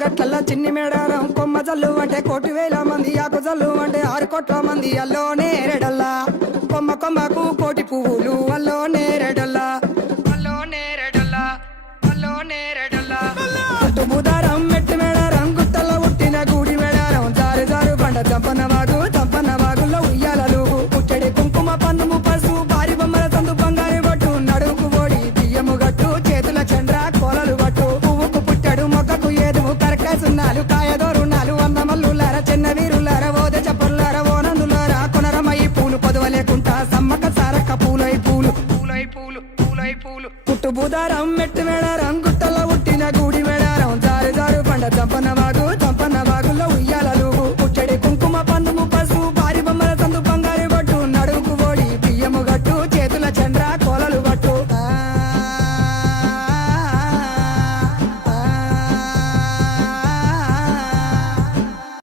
గట్ల చిన్ని మేడారం కొమ్మ జల్లు అంటే 1,000 మంది ఆకు జల్లు అంటే 6 కోట్ల మంది అల్లో నేరెడల్లా కొమ్మ కొమ్మకు కోటి పువ్వులు అల్లో నేరెడల్లా అల్లో నేరెడల్లా అల్లో నేరెడల్లా బుధారం మెట్టి మేడారం గుట్టలో పుట్టిన గూడి మేడారం జారు జారు బండ చంపన వాగుల్లో ఉయ్యాలలు పుట్టడి కుంకుమ పన్నుము పసు భారీ బొమ్మల సందు బంగారు బట్టు నడుకు ఓడి బియ్యము గట్టు చేతుల చంద్ర కోలలు బట్టు పువ్వుకు పుట్టడు మొక్కకు ఏదువు కరకాసున్నాలు కాయదోరున్నాలు అందమల్లులార చిన్న వీరులార ఓద చప్పల్లార ఓనందులార కొనరమయ్యి పూలు పొదవ లేకుంటా సమ్మక సారక్క పూలై పూలు పుట్టు బుధారం మెట్టి మేడారం